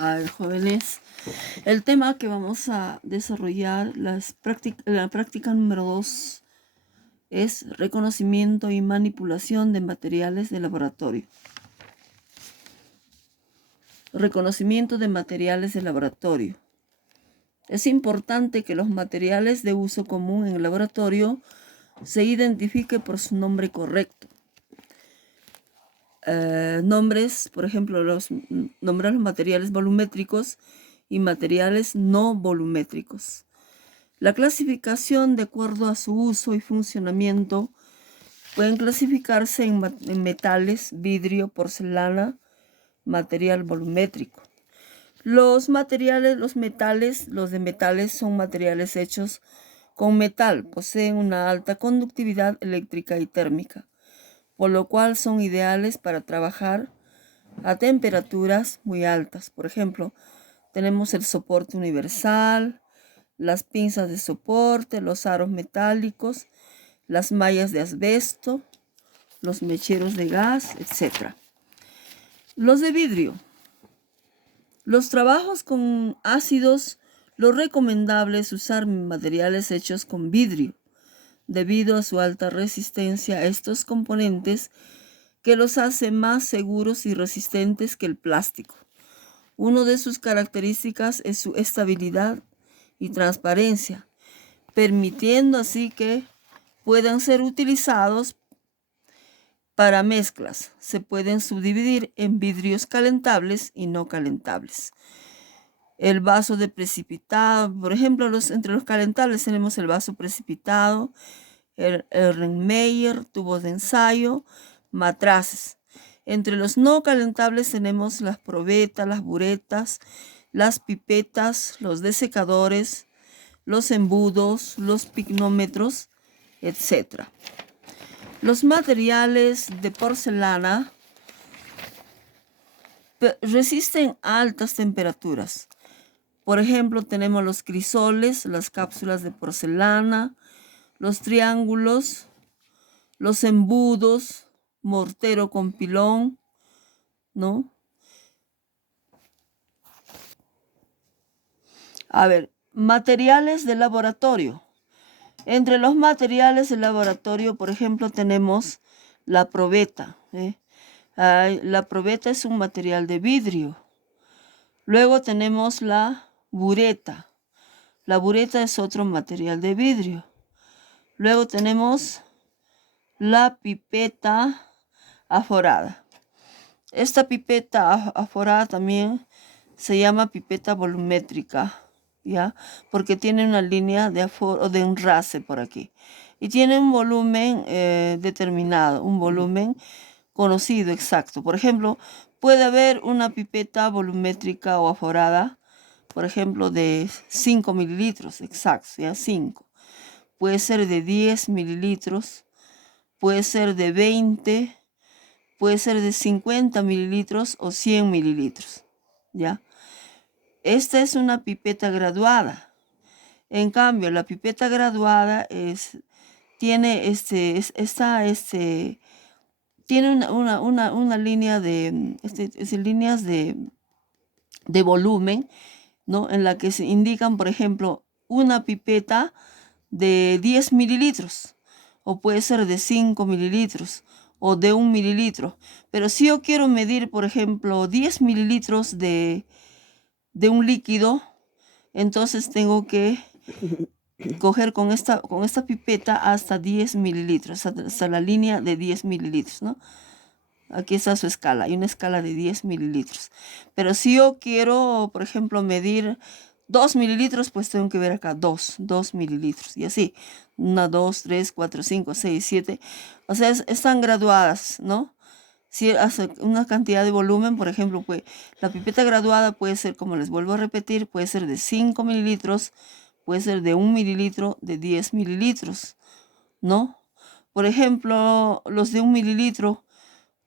A ver, jóvenes, el tema que vamos a desarrollar, la práctica número 2, es reconocimiento y manipulación de materiales de laboratorio. Reconocimiento de materiales de laboratorio. Es importante que los materiales de uso común en el laboratorio se identifiquen por su nombre correcto. Nombres, por ejemplo, nombrar los materiales volumétricos y materiales no volumétricos. La clasificación de acuerdo a su uso y funcionamiento pueden clasificarse en metales, vidrio, porcelana, material volumétrico. Los de metales son materiales hechos con metal, poseen una alta conductividad eléctrica y térmica, por lo cual son ideales para trabajar a temperaturas muy altas. Por ejemplo, tenemos el soporte universal, las pinzas de soporte, los aros metálicos, las mallas de asbesto, los mecheros de gas, etc. Los de vidrio. Los trabajos con ácidos, lo recomendable es usar materiales hechos con vidrio, debido a su alta resistencia a estos componentes que los hace más seguros y resistentes que el plástico. Una de sus características es su estabilidad y transparencia, permitiendo así que puedan ser utilizados para mezclas. Se pueden subdividir en vidrios calentables y no calentables. El vaso de precipitado, por ejemplo, entre los calentables tenemos el vaso precipitado, el Erlenmeyer, tubos de ensayo, matraces. Entre los no calentables tenemos las probetas, las buretas, las pipetas, los desecadores, los embudos, los picnómetros, etc. Los materiales de porcelana resisten altas temperaturas. Por ejemplo, tenemos los crisoles, las cápsulas de porcelana, los triángulos, los embudos, mortero con pilón, ¿no? A ver, materiales de laboratorio. Entre los materiales de laboratorio, por ejemplo, tenemos la probeta. La probeta es un material de vidrio. Luego tenemos la bureta. La bureta es otro material de vidrio. Luego tenemos la pipeta aforada. Esta pipeta aforada también se llama pipeta volumétrica, ¿ya? Porque tiene una línea de enrase por aquí. Y tiene un volumen determinado, un volumen conocido exacto. Por ejemplo, puede haber una pipeta volumétrica o aforada, por ejemplo, de 5 mililitros exactos, ¿ya? 5. Puede ser de 10 mililitros, puede ser de 20, puede ser de 50 mililitros o 100 mililitros, ¿ya? Esta es una pipeta graduada. En cambio, la pipeta graduada tiene una línea líneas de volumen, ¿no? En la que se indican, por ejemplo, una pipeta de 10 mililitros, o puede ser de 5 mililitros, o de 1 mililitro. Pero si yo quiero medir, por ejemplo, 10 mililitros de un líquido, entonces tengo que coger con esta pipeta hasta 10 mililitros, hasta la línea de 10 mililitros, ¿no? Aquí está su escala, hay una escala de 10 mililitros. Pero si yo quiero, por ejemplo, medir 2 mililitros, pues tengo que ver acá 2 mililitros. Y así, 1, 2, 3, 4, 5, 6, 7. O sea, están graduadas, ¿no? Si hace una cantidad de volumen, por ejemplo, pues la pipeta graduada puede ser, como les vuelvo a repetir, puede ser de 5 mililitros, puede ser de 1 mililitro, de 10 mililitros, ¿no? Por ejemplo, los de 1 mililitro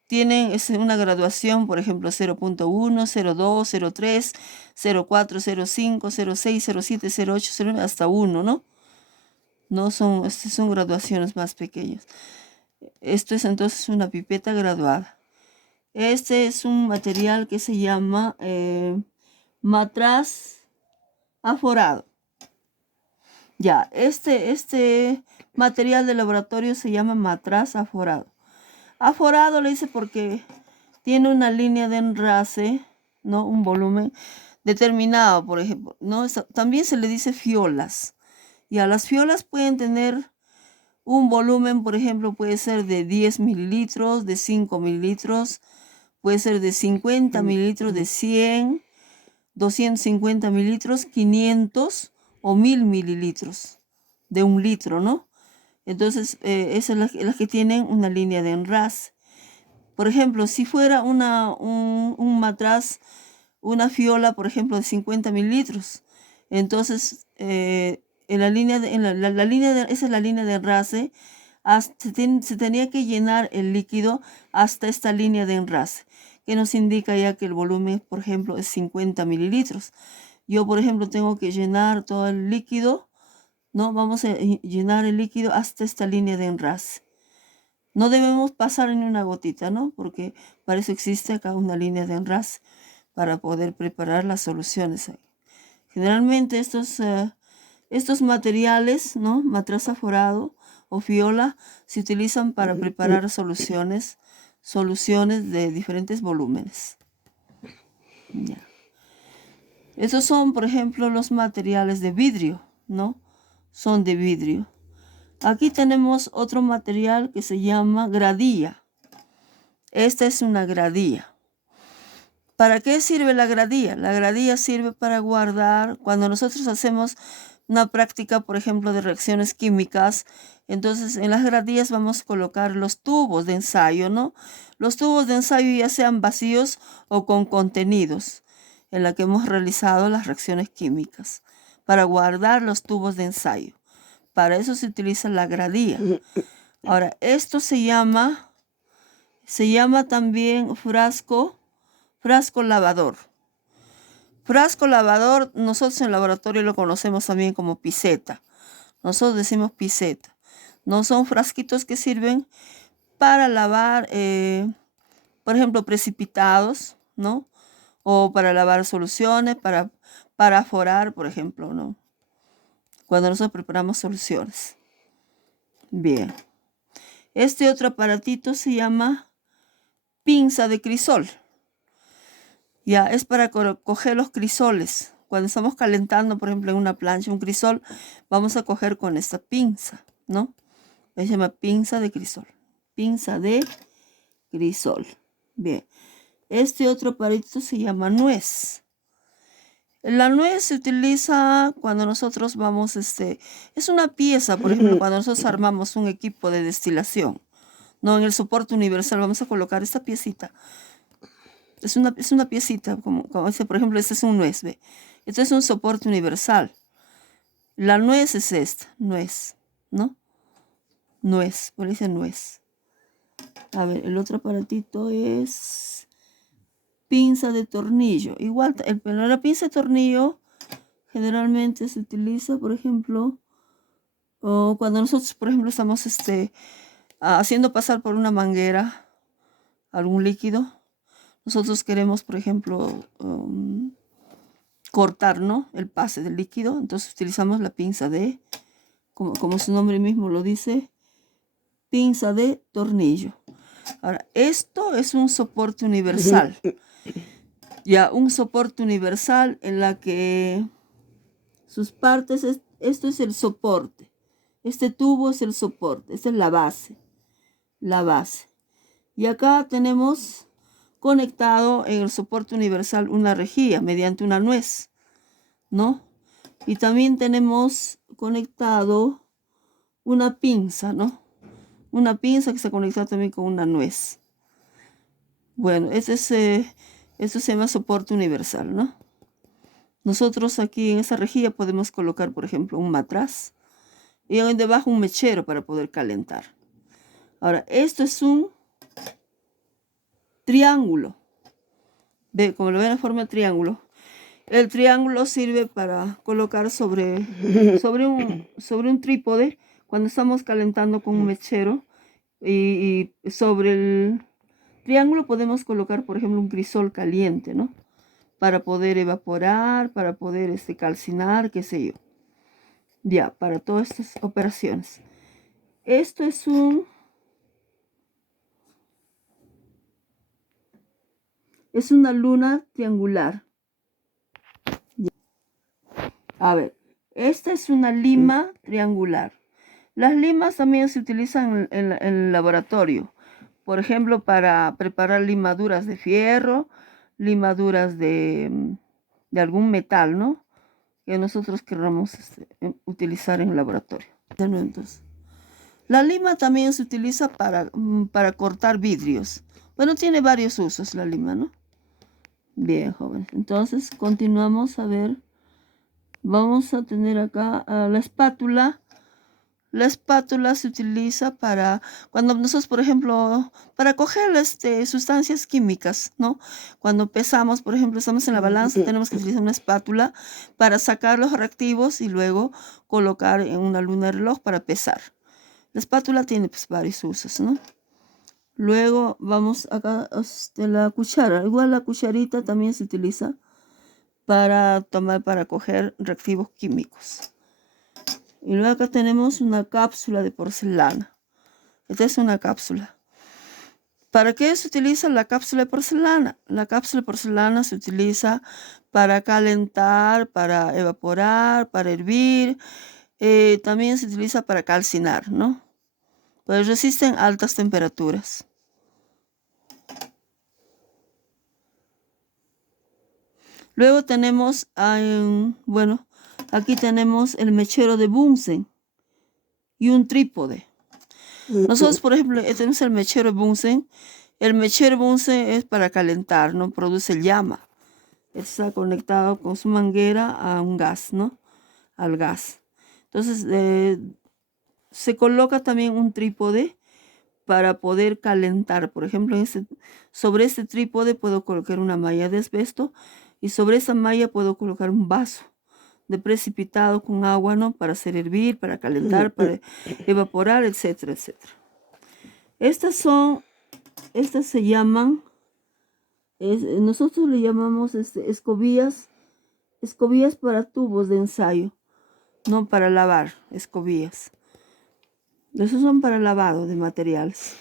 tienen una graduación, por ejemplo, 0.1, 0.2, 0.3, 0.4, 0.5, 0.6, 0.7, 0.8, 0.9, hasta 1, ¿no? No son graduaciones más pequeñas. Esto es entonces una pipeta graduada. Este es un material que se llama matraz aforado. Ya, este material de laboratorio se llama matraz aforado. Aforado le dice porque tiene una línea de enlace, ¿no? Un volumen determinado, por ejemplo, ¿no? También se le dice fiolas. Ya, las fiolas pueden tener un volumen, por ejemplo, puede ser de 10 mililitros, de 5 mililitros, puede ser de 50 mililitros, de 100, 250 mililitros, 500 o 1000 mililitros de 1 litro, ¿no? Entonces, esas son las que tienen una línea de enlace. Por ejemplo, si fuera un matraz, una fiola, por ejemplo, de 50 mililitros, entonces en la línea esa es la línea de enlace, se tenía que llenar el líquido hasta esta línea de enlace, que nos indica ya que el volumen, por ejemplo, es 50 mililitros. Yo, por ejemplo, tengo que llenar todo el líquido, ¿no? Vamos a llenar el líquido hasta esta línea de enlace. No debemos pasar ni una gotita, ¿no? Porque para eso existe acá una línea de enlace para poder preparar las soluciones. Generalmente estos materiales, ¿no? Matraz aforado o fiola se utilizan para preparar soluciones de diferentes volúmenes. Ya. Esos son, por ejemplo, los materiales de vidrio, ¿no? Son de vidrio. Aquí tenemos otro material que se llama gradilla. Esta es una gradilla. ¿Para qué sirve la gradilla? La gradilla sirve para guardar, cuando nosotros hacemos una práctica, por ejemplo, de reacciones químicas, entonces en las gradillas vamos a colocar los tubos de ensayo, ¿no? Los tubos de ensayo ya sean vacíos o con contenidos en la que hemos realizado las reacciones químicas, para guardar los tubos de ensayo. Para eso se utiliza la gradilla. Ahora, esto se llama también frasco lavador. Frasco lavador, nosotros en el laboratorio lo conocemos también como piseta. Nosotros decimos piseta. No son frasquitos que sirven para lavar, por ejemplo, precipitados, ¿no? O para lavar soluciones, para aforar, por ejemplo, ¿no? Cuando nosotros preparamos soluciones. Bien. Este otro aparatito se llama pinza de crisol. Ya, es para coger los crisoles. Cuando estamos calentando, por ejemplo, en una plancha, un crisol, vamos a coger con esta pinza, ¿no? Se llama pinza de crisol. Pinza de crisol. Bien. Este otro aparatito se llama nuez. La nuez se utiliza cuando nosotros vamos, es una pieza, por ejemplo, cuando nosotros armamos un equipo de destilación, ¿no? En el soporte universal vamos a colocar esta piecita. Es una piecita, como dice, por ejemplo, este es un nuez, ¿ve? Este es un soporte universal. La nuez es esta, nuez, ¿no? Nuez, por ahí dice nuez. A ver, el otro aparatito es pinza de tornillo. Igual, la pinza de tornillo generalmente se utiliza, por ejemplo, cuando nosotros, por ejemplo, estamos haciendo pasar por una manguera algún líquido. Nosotros queremos, por ejemplo, cortar, ¿no? El pase del líquido. Entonces utilizamos la pinza como su nombre mismo lo dice, pinza de tornillo. Ahora, esto es un soporte universal. Ya, un soporte universal en la que sus partes, esto es el soporte. Este tubo es el soporte, esta es la base. La base. Y acá tenemos conectado en el soporte universal una rejilla mediante una nuez, ¿no? Y también tenemos conectado una pinza, ¿no? Una pinza que está conectada también con una nuez. Bueno, esto se llama soporte universal, ¿no? Nosotros aquí en esa rejilla podemos colocar, por ejemplo, un matraz y debajo un mechero para poder calentar. Ahora, esto es un triángulo. Ve, como lo ven en forma de triángulo. El triángulo sirve para colocar sobre un trípode cuando estamos calentando con un mechero. Y sobre el triángulo podemos colocar, por ejemplo, un crisol caliente, ¿no? para poder evaporar, para poder calcinar, qué sé yo. Ya, para todas estas operaciones. Esto es una luna triangular. A ver, esta es una lima triangular. Las limas también se utilizan en el laboratorio. Por ejemplo, para preparar limaduras de fierro, limaduras de algún metal, ¿no? Que nosotros queramos utilizar en el laboratorio. Entonces, la lima también se utiliza para cortar vidrios. Bueno, tiene varios usos la lima, ¿no? Bien, joven. Entonces, continuamos a ver. Vamos a tener acá la espátula. La espátula se utiliza para, cuando nosotros, por ejemplo, para coger sustancias químicas, ¿no? Cuando pesamos, por ejemplo, estamos en la balanza, tenemos que utilizar una espátula para sacar los reactivos y luego colocar en una luna de reloj para pesar. La espátula tiene pues varios usos, ¿no? Luego vamos acá la cuchara. Igual la cucharita también se utiliza para coger reactivos químicos. Y luego acá tenemos una cápsula de porcelana. Esta es una cápsula. ¿Para qué se utiliza la cápsula de porcelana? La cápsula de porcelana se utiliza para calentar, para evaporar, para hervir. También se utiliza para calcinar, ¿no? Pues resisten altas temperaturas. Luego tenemos, bueno, aquí tenemos el mechero de Bunsen y un trípode. Nosotros, por ejemplo, tenemos el mechero Bunsen. El mechero Bunsen es para calentar, ¿no? Produce llama. Está conectado con su manguera a un gas, ¿no? Al gas. Entonces, se coloca también un trípode para poder calentar. Por ejemplo, sobre este trípode puedo colocar una malla de asbesto y sobre esa malla puedo colocar un vaso de precipitado con agua, ¿no? Para hacer hervir, para calentar, para evaporar, etcétera, etcétera. Estas se llaman, nosotros le llamamos escobillas para tubos de ensayo, no para lavar, escobillas. Esos son para lavado de materiales.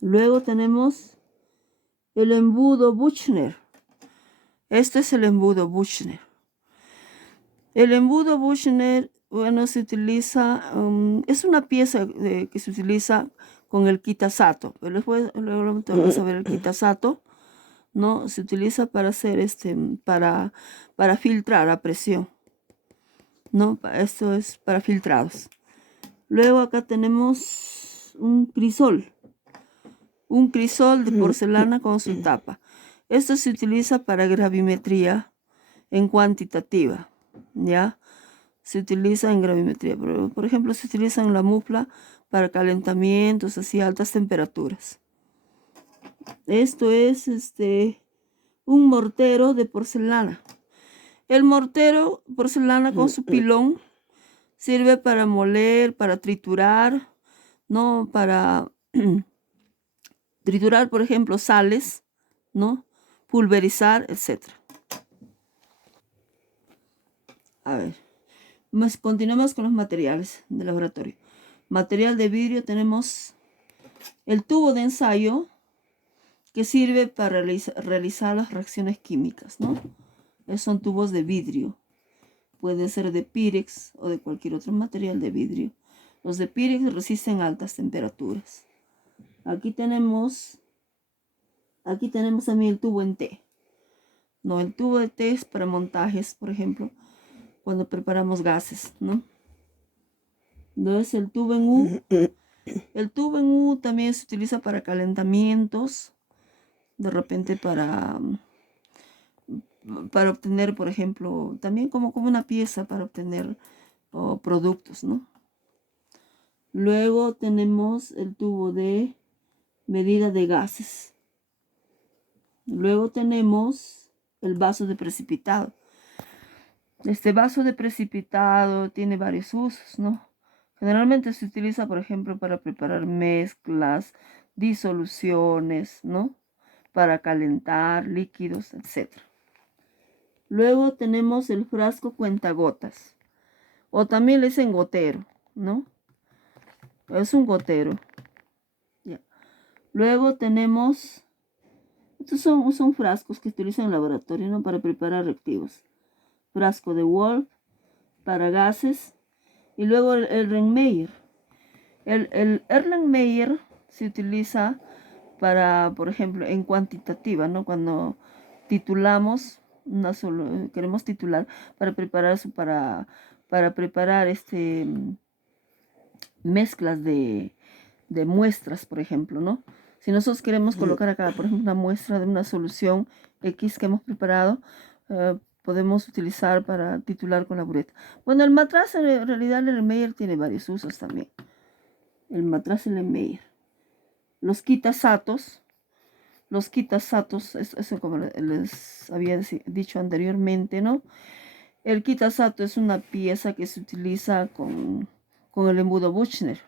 Luego tenemos el embudo Büchner. Este es el embudo Büchner. El embudo Büchner, bueno, se utiliza, es una pieza que se utiliza con el Kitasato. Pero luego vamos a ver el Kitasato, ¿no? Se utiliza para hacer para filtrar a presión, ¿no? Esto es para filtrados. Luego acá tenemos un crisol de porcelana con su tapa. Esto se utiliza para gravimetría en cuantitativa, ¿ya? Se utiliza en gravimetría. Por ejemplo, se utiliza en la mufla para calentamientos, así altas temperaturas. Esto es un mortero de porcelana. El mortero porcelana con su pilón sirve para moler, para triturar, ¿no? Para triturar, por ejemplo, sales, ¿no? Pulverizar, etc. A ver, continuamos con los materiales de laboratorio. Material de vidrio tenemos el tubo de ensayo que sirve para realizar las reacciones químicas, ¿no? Esos son tubos de vidrio. Puede ser de Pirex o de cualquier otro material de vidrio. Los de Pirex resisten altas temperaturas. Aquí tenemos también el tubo en T. No, el tubo de T es para montajes, por ejemplo, cuando preparamos gases, ¿no? Entonces el tubo en U. El tubo en U también se utiliza para calentamientos, de repente para obtener, por ejemplo, también como una pieza para obtener productos, ¿no? Luego tenemos el tubo de medida de gases. Luego tenemos el vaso de precipitado. Este vaso de precipitado tiene varios usos, ¿no? Generalmente se utiliza, por ejemplo, para preparar mezclas, disoluciones, ¿no? Para calentar líquidos, etc. Luego tenemos el frasco cuentagotas. O también le dicen gotero, ¿no? Es un gotero. Ya. Luego tenemos... Estos son frascos que se utilizan en el laboratorio, ¿no? Para preparar reactivos. Frasco de Wolf para gases. Y luego el Erlenmeyer. El Erlenmeyer se utiliza para, por ejemplo, en cuantitativa, ¿no? Cuando titulamos, queremos titular para preparar para preparar mezclas de muestras, por ejemplo, ¿no? Si nosotros queremos colocar acá, por ejemplo, una muestra de una solución X que hemos preparado, podemos utilizar para titular con la bureta. Bueno, el matraz en realidad el Erlenmeyer tiene varios usos también. El matraz Erlenmeyer. Los quitasatos, eso como les había dicho anteriormente, ¿no? El quitasato es una pieza que se utiliza con el embudo Buchner.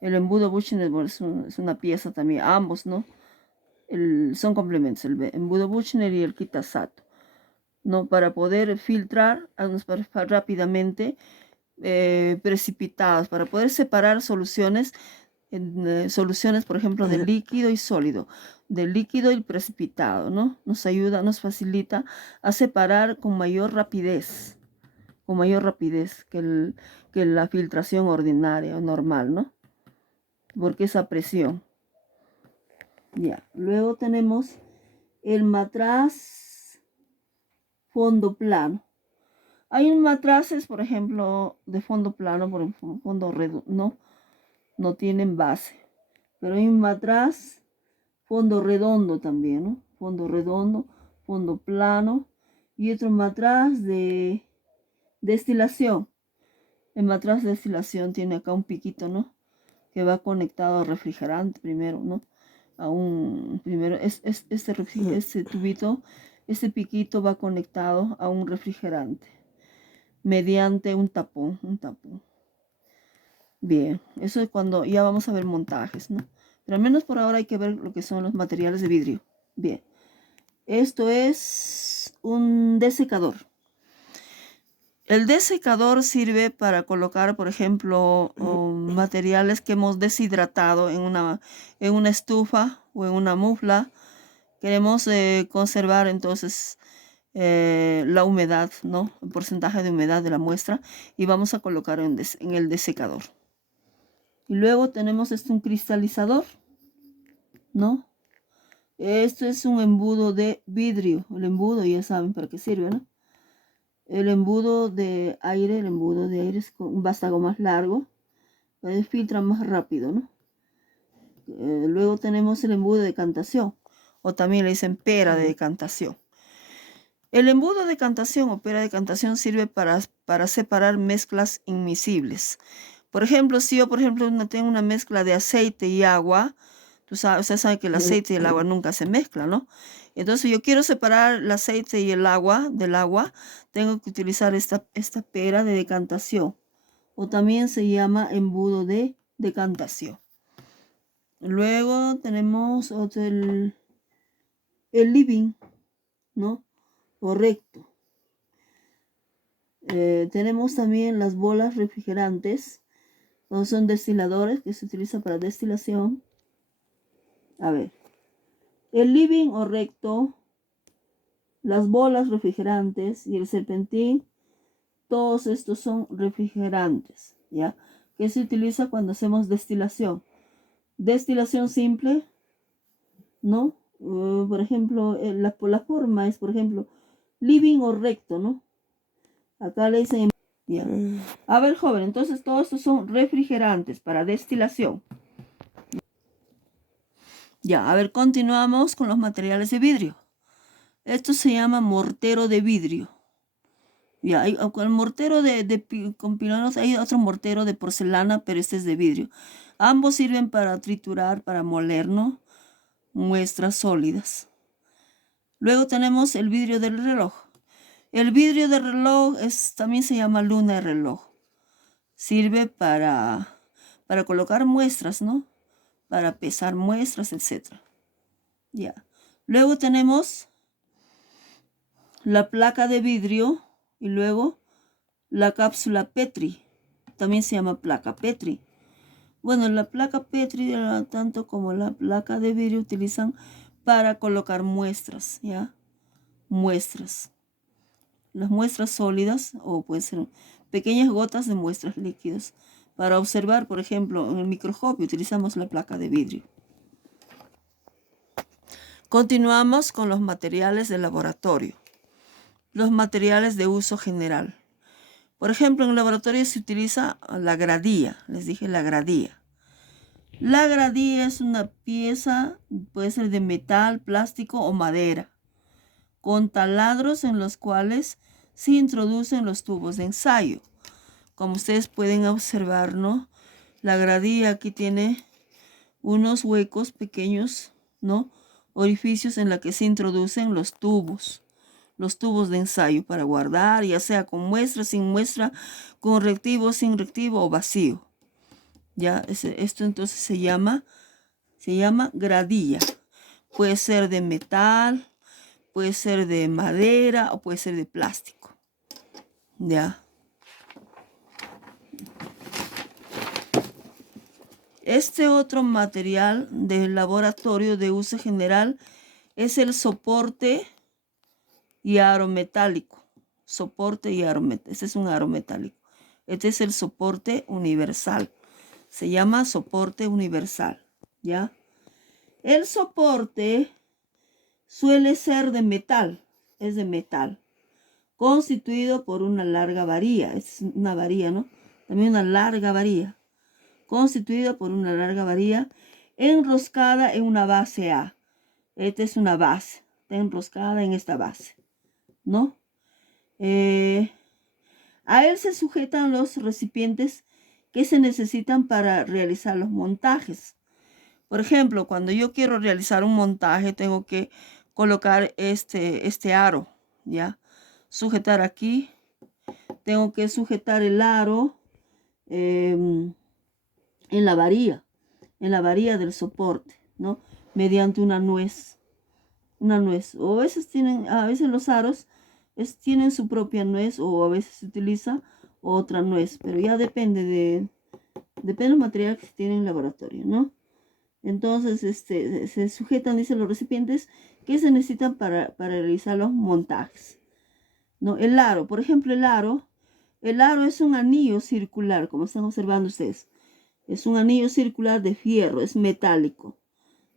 El embudo Buchner es una pieza también, ambos, ¿no? Son complementos, el embudo Buchner y el quitasato, ¿no? Para poder filtrar rápidamente precipitados, para poder separar soluciones, por ejemplo, de líquido y sólido, del líquido y precipitado, ¿no? Nos ayuda, nos facilita a separar con mayor rapidez que la filtración ordinaria o normal, ¿no? Porque esa presión. Ya. Luego tenemos el matraz fondo plano. Hay matraces, por ejemplo, de fondo plano, por ejemplo, fondo redondo, no tienen base. Pero hay un matraz fondo redondo también, ¿no? Fondo redondo, fondo plano. Y otro matraz de destilación. El matraz de destilación tiene acá un piquito, ¿no? Que va conectado al refrigerante primero, ¿no? Este tubito, este piquito va conectado a un refrigerante mediante un tapón. Bien, eso es cuando ya vamos a ver montajes, ¿no? Pero al menos por ahora hay que ver lo que son los materiales de vidrio. Bien, esto es un desecador. El desecador sirve para colocar, por ejemplo, materiales que hemos deshidratado en una estufa o en una mufla. Queremos conservar entonces la humedad, ¿no? El porcentaje de humedad de la muestra y vamos a colocar en el desecador. Y luego tenemos un cristalizador, ¿no? Esto es un embudo de vidrio. El embudo ya saben para qué sirve, ¿no? El embudo de aire es con vástago más largo, filtra más rápido, ¿no? Luego tenemos el embudo de decantación, o también le dicen pera de decantación. El embudo de decantación o pera de decantación sirve para separar mezclas inmiscibles. Por ejemplo, si yo, tengo una mezcla de aceite y agua, usted sabe que el aceite y el agua nunca se mezclan, ¿no? Entonces, yo quiero separar el aceite y el agua del agua, tengo que utilizar esta pera de decantación, o también se llama embudo de decantación. Luego tenemos el living, ¿no? O recto. Tenemos también las bolas refrigerantes, son destiladores que se utilizan para destilación. A ver, el living o recto, las bolas refrigerantes y el serpentín, todos estos son refrigerantes, ¿ya? Que se utiliza cuando hacemos destilación. Destilación simple, ¿no? Por ejemplo, la forma es, por ejemplo, living o recto, ¿no? Acá le dicen... Ya. A ver, joven, entonces todos estos son refrigerantes para destilación. Ya, a ver, continuamos con los materiales de vidrio. Esto se llama mortero de vidrio. Ya, con el mortero con pilonos hay otro mortero de porcelana, pero este es de vidrio. Ambos sirven para triturar, para moler, ¿no? Muestras sólidas. Luego tenemos el vidrio del reloj. El vidrio del reloj también se llama luna de reloj. Sirve para colocar muestras, ¿no? Para pesar muestras, etc. Ya. Luego tenemos la placa de vidrio y luego la cápsula Petri. También se llama placa Petri. Bueno, la placa Petri, tanto como la placa de vidrio, utilizan para colocar muestras, ¿ya? Muestras. Las muestras sólidas o pueden ser pequeñas gotas de muestras líquidas. Para observar, por ejemplo, en el microscopio utilizamos la placa de vidrio. Continuamos con los materiales de laboratorio. Los materiales de uso general. Por ejemplo, en el laboratorio se utiliza la gradilla. Les dije la gradilla. La gradilla es una pieza, puede ser de metal, plástico o madera, con taladros en los cuales se introducen los tubos de ensayo. Como ustedes pueden observar, ¿no? La gradilla aquí tiene unos huecos pequeños, ¿no? Orificios en los que se introducen los tubos de ensayo para guardar, ya sea con muestra, sin muestra, con reactivo, sin reactivo o vacío. Ya, esto entonces se llama gradilla. Puede ser de metal, puede ser de madera o puede ser de plástico. Ya. Este otro material del laboratorio de uso general es el soporte y aro metálico. Soporte y aro metálico. Este es un aro metálico. Este es el soporte universal. Se llama soporte universal. ¿Ya? El soporte suele ser de metal. Es de metal. Constituido por una larga varilla. Es una varilla, ¿no? También una larga varilla. Constituida por una larga varilla enroscada en una base A. Esta es una base. Está enroscada en esta base, ¿no? A él se sujetan los recipientes que se necesitan para realizar los montajes. Por ejemplo, cuando yo quiero realizar un montaje, tengo que colocar este aro, ¿ya? Sujetar aquí. Tengo que sujetar el aro en la varilla del soporte, ¿no? Mediante una nuez. O a veces los aros tienen su propia nuez o a veces se utiliza otra nuez, pero ya depende del material que se tiene en el laboratorio, ¿no? Entonces, se sujetan, dicen los recipientes que se necesitan para realizar los montajes, ¿no? El aro, por ejemplo, el aro es un anillo circular, como están observando ustedes. Es un anillo circular de fierro, es metálico,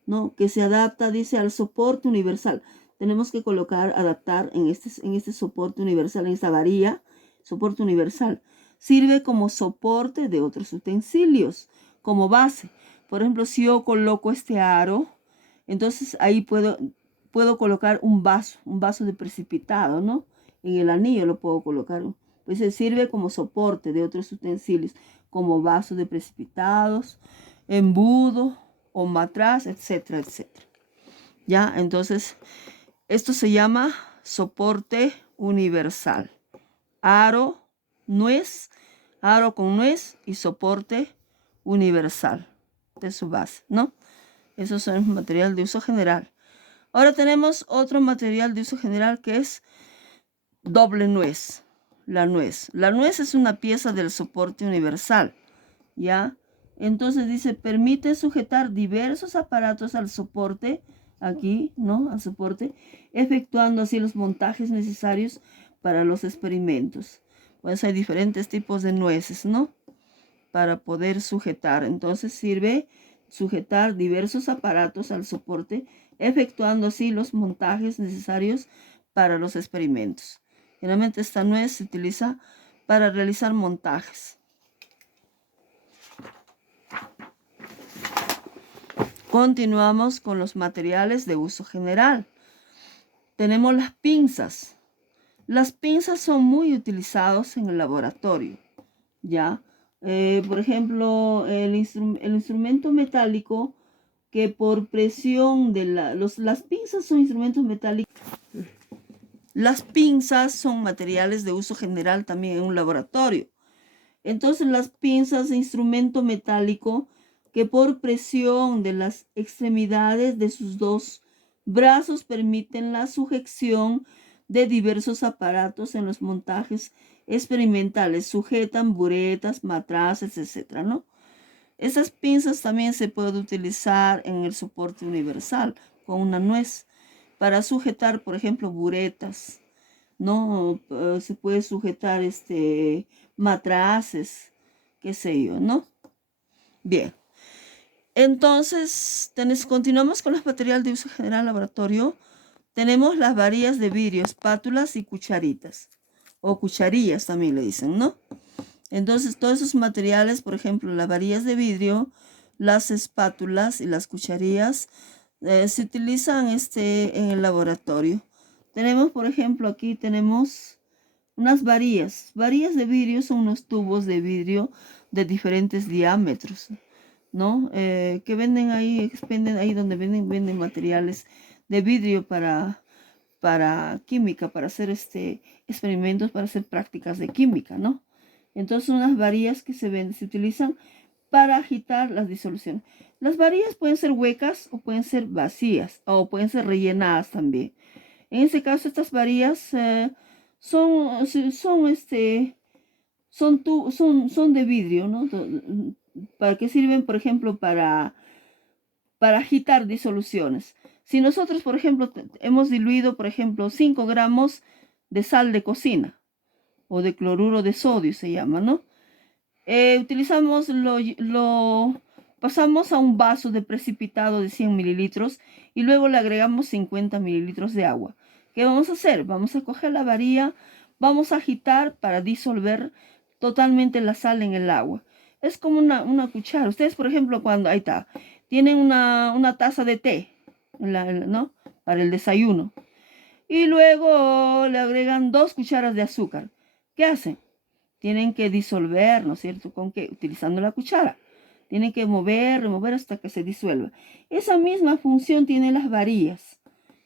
¿no? Que se adapta, dice, al soporte universal. Tenemos que adaptar en este soporte universal, en esta varilla, soporte universal. Sirve como soporte de otros utensilios, como base. Por ejemplo, si yo coloco este aro, entonces ahí puedo colocar un vaso de precipitado, ¿no? En el anillo lo puedo colocar. Pues se sirve como soporte de otros utensilios, como vasos de precipitados, embudo o matraz, etcétera, etcétera. ¿Ya? Entonces, esto se llama soporte universal. Aro con nuez y soporte universal de su base, ¿no? Esos son el material de uso general. Ahora tenemos otro material de uso general que es doble nuez. La nuez. La nuez es una pieza del soporte universal, ¿ya? Entonces dice, permite sujetar diversos aparatos al soporte, aquí, ¿no? Al soporte, efectuando así los montajes necesarios para los experimentos. Pues hay diferentes tipos de nueces, ¿no? Para poder sujetar. Entonces sirve sujetar diversos aparatos al soporte, efectuando así los montajes necesarios para los experimentos. Generalmente esta nuez se utiliza para realizar montajes. Continuamos con los materiales de uso general. Tenemos las pinzas. Las pinzas son muy utilizados en el laboratorio, ¿ya? Por ejemplo, el instrumento metálico que por presión de las pinzas son instrumentos metálicos. Las pinzas son materiales de uso general también en un laboratorio. Entonces las pinzas de instrumento metálico que por presión de las extremidades de sus dos brazos permiten la sujeción de diversos aparatos en los montajes experimentales. Sujetan buretas, matraces, etcétera, ¿no? Esas pinzas también se pueden utilizar en el soporte universal con una nuez para sujetar, por ejemplo, buretas, ¿no? Se puede sujetar matraces, qué sé yo, ¿no? Bien. Entonces, continuamos con los materiales de uso general laboratorio. Tenemos las varillas de vidrio, espátulas y cucharitas, o cucharillas también le dicen, ¿no? Entonces, todos esos materiales, por ejemplo, las varillas de vidrio, las espátulas y las cucharillas, se utilizan en el laboratorio. Tenemos, por ejemplo, aquí tenemos unas varillas. Varillas de vidrio son unos tubos de vidrio de diferentes diámetros, ¿no? Que venden ahí, expenden ahí donde venden materiales de vidrio para química, para hacer experimentos, para hacer prácticas de química, ¿no? Entonces, unas varillas que se utilizan para agitar las disoluciones. Las varillas pueden ser huecas o pueden ser vacías o pueden ser rellenadas también. En este caso, estas varillas son de vidrio, ¿no? ¿Para qué sirven? Por ejemplo, para agitar disoluciones. Si nosotros, por ejemplo, hemos diluido, por ejemplo, 5 gramos de sal de cocina o de cloruro de sodio se llama, ¿no? Utilizamos, pasamos a un vaso de precipitado de 100 mililitros y luego le agregamos 50 mililitros de agua. ¿Qué vamos a hacer? Vamos a coger la varilla, vamos a agitar para disolver totalmente la sal en el agua. Es como una cuchara. Ustedes, por ejemplo, cuando, ahí está, tienen una taza de té, ¿no? Para el desayuno. Y luego le agregan 2 cucharas de azúcar. ¿Qué hacen? Tienen que disolver, ¿no es cierto? ¿Con qué? Utilizando la cuchara. Tienen que mover, remover hasta que se disuelva. Esa misma función tienen las varillas.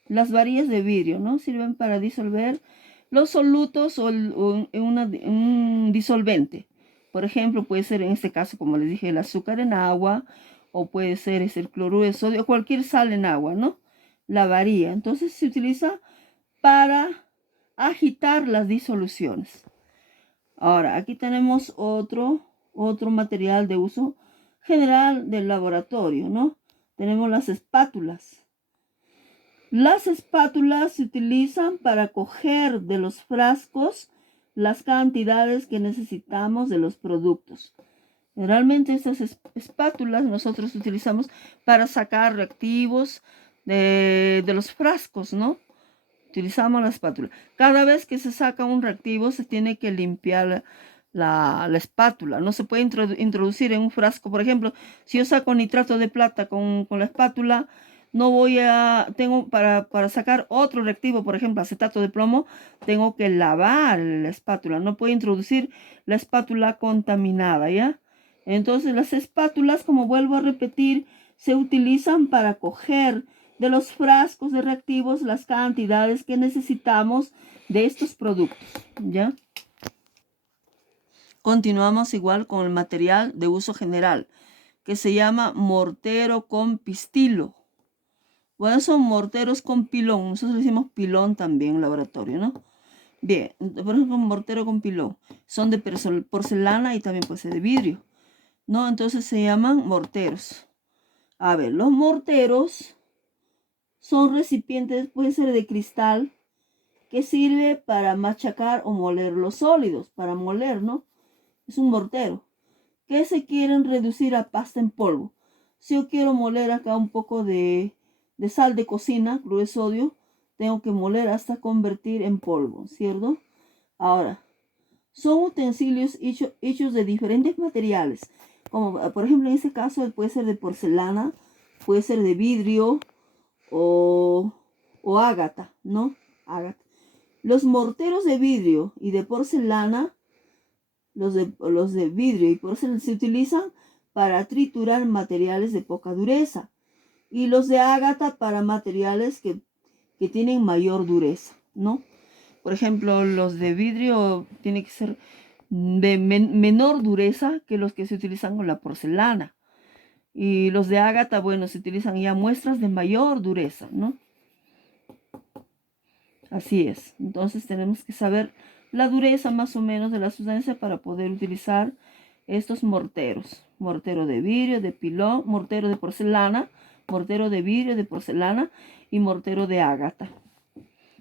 Las varillas de vidrio, ¿no? Sirven para disolver los solutos o un disolvente. Por ejemplo, puede ser en este caso, como les dije, el azúcar en agua, o puede ser el cloruro de sodio, o cualquier sal en agua, ¿no? La varilla. Entonces se utiliza para agitar las disoluciones. Ahora, aquí tenemos otro material de uso general del laboratorio, ¿no? Tenemos las espátulas. Las espátulas se utilizan para coger de los frascos las cantidades que necesitamos de los productos. Generalmente estas espátulas nosotros utilizamos para sacar reactivos de los frascos, ¿no? Utilizamos la espátula. Cada vez que se saca un reactivo se tiene que limpiar la espátula. No se puede introducir en un frasco. Por ejemplo, si yo saco nitrato de plata con la espátula, no voy a, tengo para sacar otro reactivo, por ejemplo, acetato de plomo, tengo que lavar la espátula. No puedo introducir la espátula contaminada, ¿ya? Entonces las espátulas, como vuelvo a repetir, se utilizan para coger de los frascos de reactivos las cantidades que necesitamos de estos productos, ¿ya? Continuamos igual con el material de uso general, que se llama mortero con pistilo. Bueno, son morteros con pilón. Nosotros le decimos pilón también en el laboratorio, ¿no? Bien, por ejemplo, mortero con pilón. Son de porcelana y también puede ser de vidrio, ¿no? Entonces se llaman morteros. A ver, los morteros son recipientes, puede ser de cristal, que sirve para machacar o moler los sólidos, para moler, ¿no? Es un mortero. Que se quieren reducir a pasta en polvo. Si yo quiero moler acá un poco de sal de cocina, cloruro de sodio, tengo que moler hasta convertir en polvo, ¿cierto? Ahora, son utensilios hechos de diferentes materiales, como por ejemplo en este caso puede ser de porcelana, puede ser de vidrio o ágata, ¿no? Ágata. Los morteros de vidrio y de porcelana, los de vidrio y porcelana se utilizan para triturar materiales de poca dureza y los de ágata para materiales que tienen mayor dureza, ¿no? Por ejemplo, los de vidrio tienen que ser de menor dureza que los que se utilizan con la porcelana. Y los de ágata, bueno, se utilizan ya muestras de mayor dureza, ¿no? Así es. Entonces tenemos que saber la dureza más o menos de la sustancia para poder utilizar estos morteros. Mortero de vidrio, de pilón, mortero de porcelana, mortero de vidrio, de porcelana y mortero de ágata.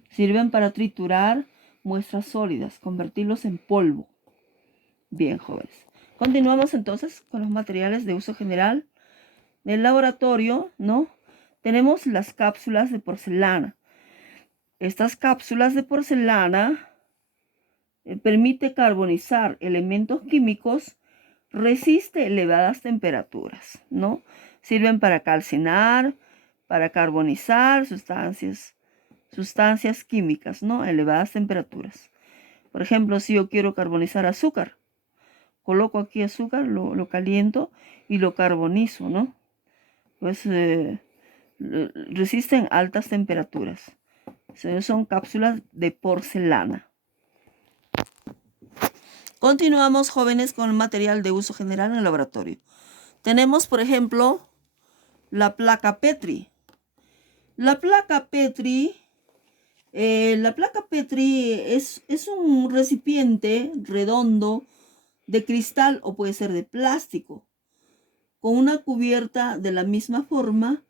Sirven para triturar muestras sólidas, convertirlos en polvo. Bien, jóvenes. Continuamos entonces con los materiales de uso general. En el laboratorio, ¿no? Tenemos las cápsulas de porcelana. Estas cápsulas de porcelana permite carbonizar elementos químicos, resiste elevadas temperaturas, ¿no? Sirven para calcinar, para carbonizar sustancias químicas, ¿no? A elevadas temperaturas. Por ejemplo, si yo quiero carbonizar azúcar, coloco aquí azúcar, lo caliento y lo carbonizo, ¿no? Pues resisten altas temperaturas. Son cápsulas de porcelana. Continuamos, jóvenes, con el material de uso general en el laboratorio. Tenemos, por ejemplo, la placa Petri. La placa Petri es un recipiente redondo de cristal o puede ser de plástico, con una cubierta de la misma forma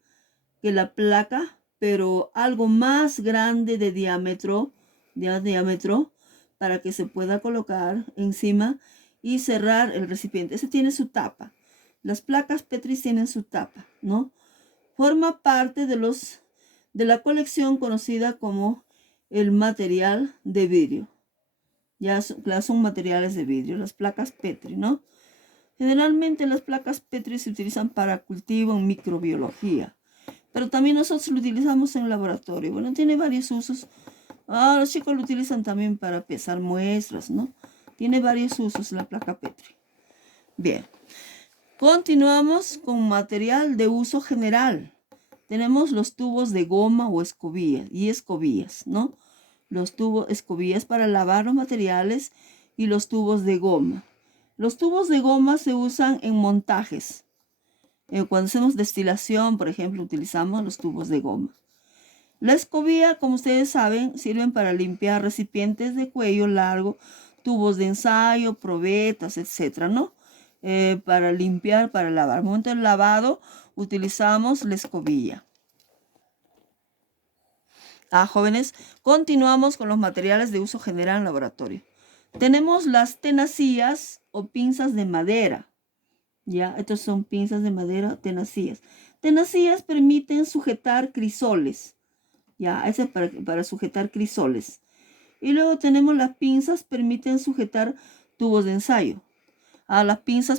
que la placa, pero algo más grande de diámetro, para que se pueda colocar encima y cerrar el recipiente. Ese tiene su tapa. Las placas Petri tienen su tapa, ¿no? Forma parte de la colección conocida como el material de vidrio. Ya son materiales de vidrio, las placas Petri, ¿no? Generalmente las placas Petri se utilizan para cultivo en microbiología, pero también nosotros lo utilizamos en el laboratorio. Bueno, tiene varios usos. Los chicos lo utilizan también para pesar muestras, ¿no? Tiene varios usos la placa Petri. Bien, continuamos con material de uso general. Tenemos los tubos de goma o escobillas, ¿no? Los tubos, escobillas para lavar los materiales y los tubos de goma. Los tubos de goma se usan en montajes. Cuando hacemos destilación, por ejemplo, utilizamos los tubos de goma. La escobilla, como ustedes saben, sirven para limpiar recipientes de cuello largo, tubos de ensayo, probetas, etcétera, ¿no? Para limpiar, para lavar. Al momento del lavado, utilizamos la escobilla. Jóvenes, continuamos con los materiales de uso general en laboratorio. Tenemos las tenacillas o pinzas de madera. Ya, estos son pinzas de madera, tenacillas. Tenacillas permiten sujetar crisoles. Ya, ese es para sujetar crisoles. Y luego tenemos las pinzas, permiten sujetar tubos de ensayo. Las pinzas